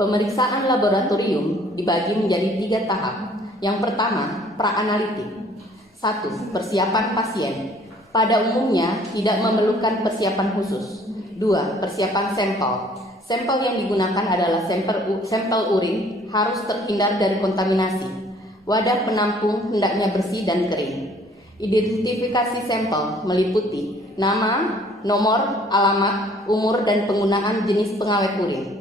Pemeriksaan laboratorium dibagi menjadi 3 tahap. Yang pertama, praanalitik. 1. Persiapan pasien. Pada umumnya tidak memerlukan persiapan khusus. 2. Persiapan sampel. Sampel yang digunakan adalah sampel urin, harus terhindar dari kontaminasi. Wadah penampung hendaknya bersih dan kering. Identifikasi sampel meliputi nama, nomor, alamat, umur, dan penggunaan jenis pengawet urin.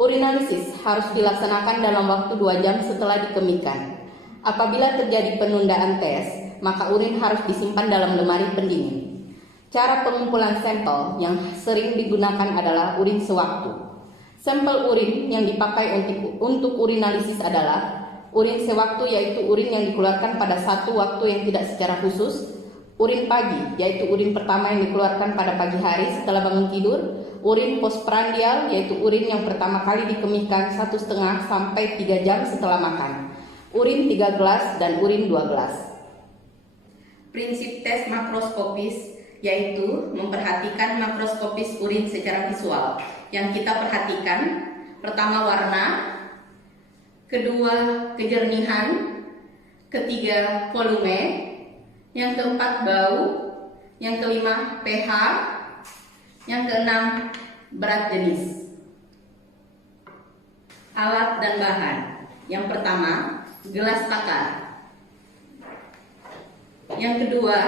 Urinalisis harus dilaksanakan dalam waktu 2 jam setelah dikemikan. Apabila terjadi penundaan tes, maka urin harus disimpan dalam lemari pendingin. Cara pengumpulan sampel yang sering digunakan adalah urin sewaktu. Sampel urin yang dipakai untuk urinalisis adalah urin sewaktu, yaitu urin yang dikeluarkan pada satu waktu yang tidak secara khusus. Urin pagi, yaitu urin pertama yang dikeluarkan pada pagi hari setelah bangun tidur. Urin postprandial, yaitu urin yang pertama kali dikemihkan 1,5 sampai 3 jam setelah makan. Urin 3 gelas dan urin 2 gelas. Prinsip tes makroskopis yaitu memperhatikan makroskopis urin secara visual. Yang kita perhatikan, pertama warna, kedua kejernihan, ketiga volume, yang keempat bau, yang kelima pH, yang keenam berat jenis. Alat dan bahan. Yang pertama, gelas takar. Yang kedua,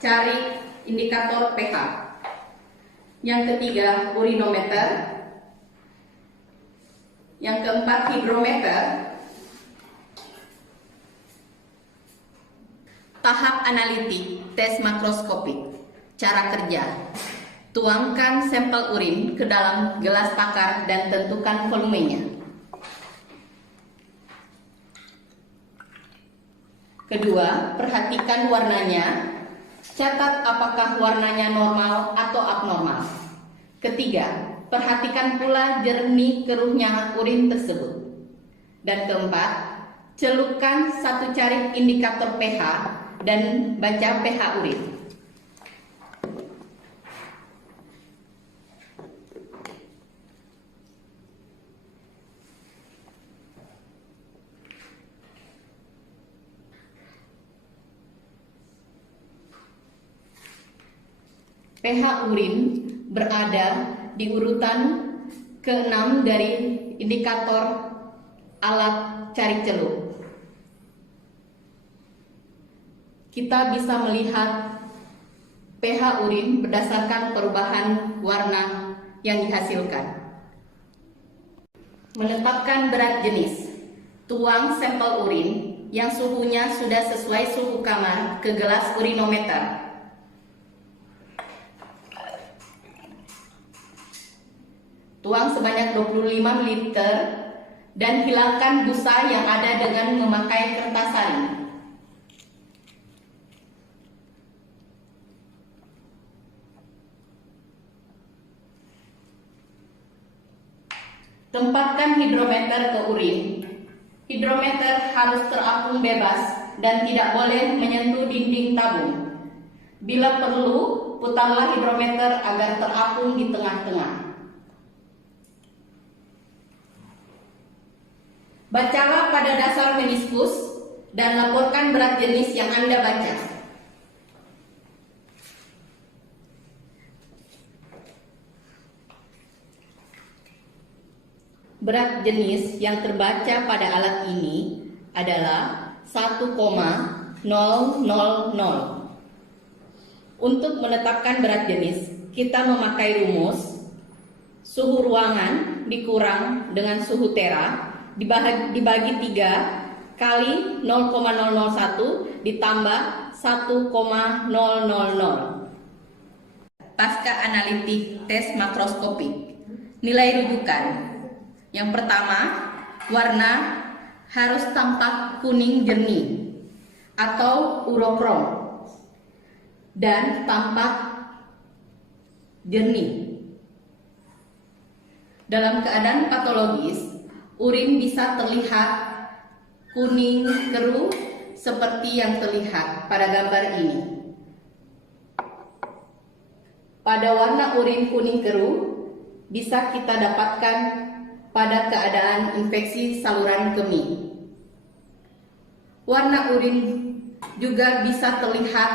cari indikator pH. Yang ketiga, urinometer. Yang keempat, hidrometer. Tahap analitik tes makroskopik. Cara kerja: tuangkan sampel urin ke dalam gelas takar dan tentukan volumenya. Kedua, perhatikan warnanya. Catat apakah warnanya normal atau abnormal. Ketiga, perhatikan pula jernih keruhnya urin tersebut. Dan keempat, celupkan 1 carik indikator pH dan baca pH urin. pH urin berada di urutan ke-6 dari indikator alat cari celup. Kita bisa melihat pH urin berdasarkan perubahan warna yang dihasilkan. Menetapkan berat jenis. Tuang sampel urin yang suhunya sudah sesuai suhu kamar ke gelas urinometer. Tuang sebanyak 25 ml dan hilangkan busa yang ada dengan memakai kertas salin. Tempatkan hidrometer ke urin. Hidrometer harus terapung bebas dan tidak boleh menyentuh dinding tabung. Bila perlu, putarlah hidrometer agar terapung di tengah-tengah. Bacalah pada dasar meniskus dan laporkan berat jenis yang Anda baca. Berat jenis yang terbaca pada alat ini adalah 1,000. Untuk menetapkan berat jenis, kita memakai rumus suhu ruangan dikurang dengan suhu tera dibagi 3 kali 0,001 ditambah 1,000. Pasca analitik tes makroskopik. Nilai rujukan. Yang pertama, warna harus tampak kuning jernih atau urokrom dan tampak jernih. Dalam keadaan patologis, urin bisa terlihat kuning keruh seperti yang terlihat pada gambar ini. Pada warna urin kuning keruh bisa kita dapatkan pada keadaan infeksi saluran kemih. Warna urin juga bisa terlihat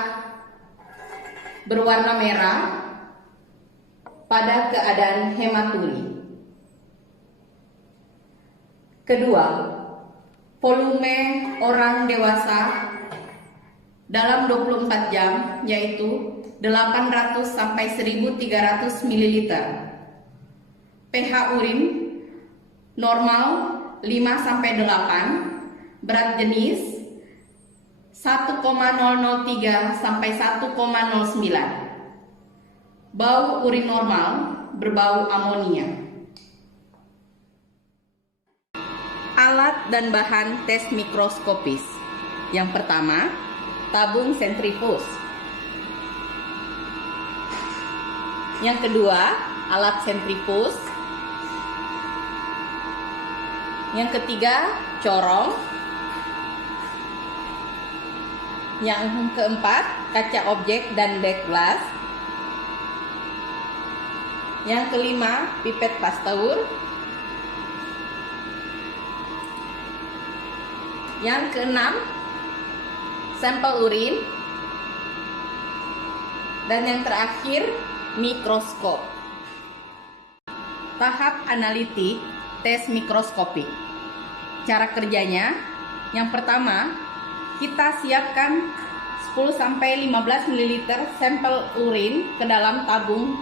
berwarna merah pada keadaan hematuri. Kedua, volume orang dewasa dalam 24 jam yaitu 800 sampai 1300 ml. pH urin normal 5 sampai 8, berat jenis 1,003 sampai 1,09. Bau urin normal berbau amonia. Alat dan bahan tes mikroskopis. Yang pertama, tabung sentrifus. Yang kedua, alat sentrifus. Yang ketiga, corong. Yang keempat, kaca objek dan back glass. Yang kelima, pipet Pasteur. Yang keenam, sampel urin. Dan yang terakhir, mikroskop. Tahap analitik tes mikroskopik. Cara kerjanya, yang pertama, kita siapkan 10-15 ml sampel urin ke dalam tabung.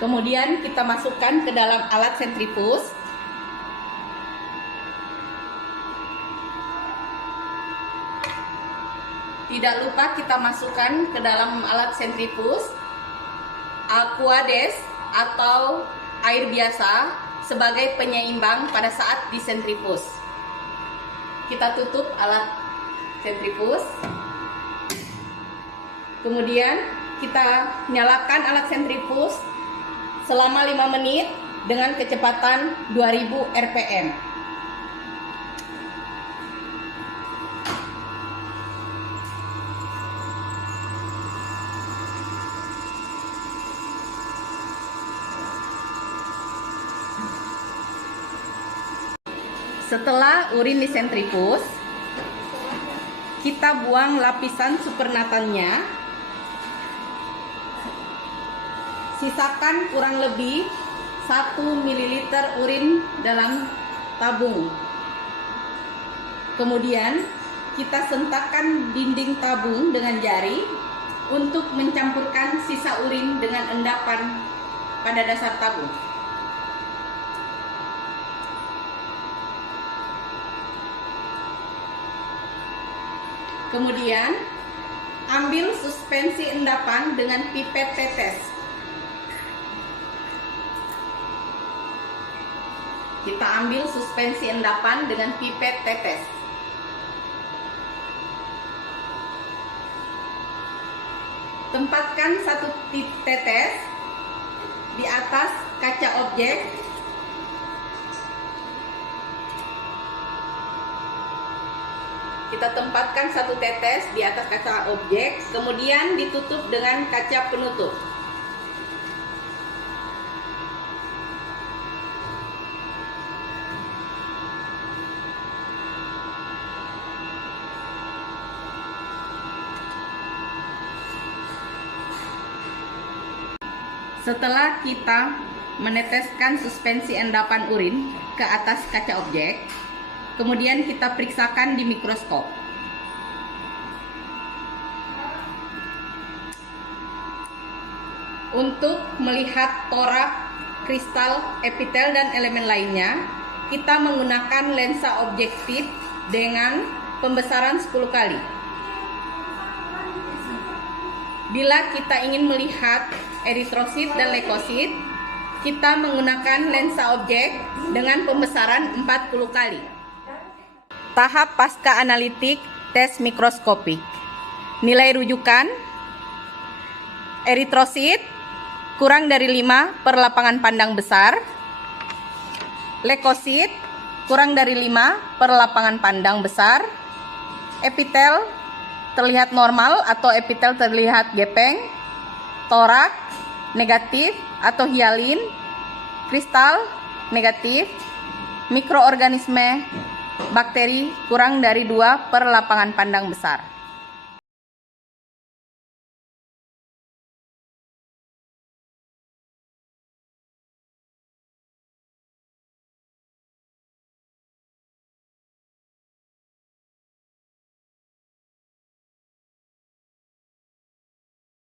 Kemudian kita masukkan ke dalam alat sentrifus. Tidak lupa kita masukkan ke dalam alat sentrifus aquades atau air biasa sebagai penyeimbang pada saat disentrifus. Kita tutup alat sentrifus. Kemudian kita nyalakan alat sentrifus selama 5 menit dengan kecepatan 2000 rpm. Setelah urin disentrifus, kita buang lapisan supernatannya. Sisakan kurang lebih 1 ml urin dalam tabung. Kemudian kita sentakkan dinding tabung dengan jari untuk mencampurkan sisa urin dengan endapan pada dasar tabung. Kemudian ambil suspensi endapan dengan pipet tetes. Kita ambil suspensi endapan dengan pipet tetes. Tempatkan satu tetes di atas kaca objek. Kita tempatkan satu tetes di atas kaca objek, kemudian ditutup dengan kaca penutup. Setelah kita meneteskan suspensi endapan urin ke atas kaca objek, kemudian kita periksakan di mikroskop. Untuk melihat torak, kristal, epitel, dan elemen lainnya, kita menggunakan lensa objektif dengan pembesaran 10 kali. Bila kita ingin melihat eritrosit dan leukosit, kita menggunakan lensa objek dengan pembesaran 40 kali. Tahap pasca analitik tes mikroskopik. Nilai rujukan eritrosit kurang dari 5 per lapangan pandang besar. Leukosit kurang dari 5 per lapangan pandang besar. Epitel terlihat normal atau epitel terlihat gepeng. Torak negatif atau hialin. Kristal negatif. Mikroorganisme bakteri kurang dari 2 per lapangan pandang besar.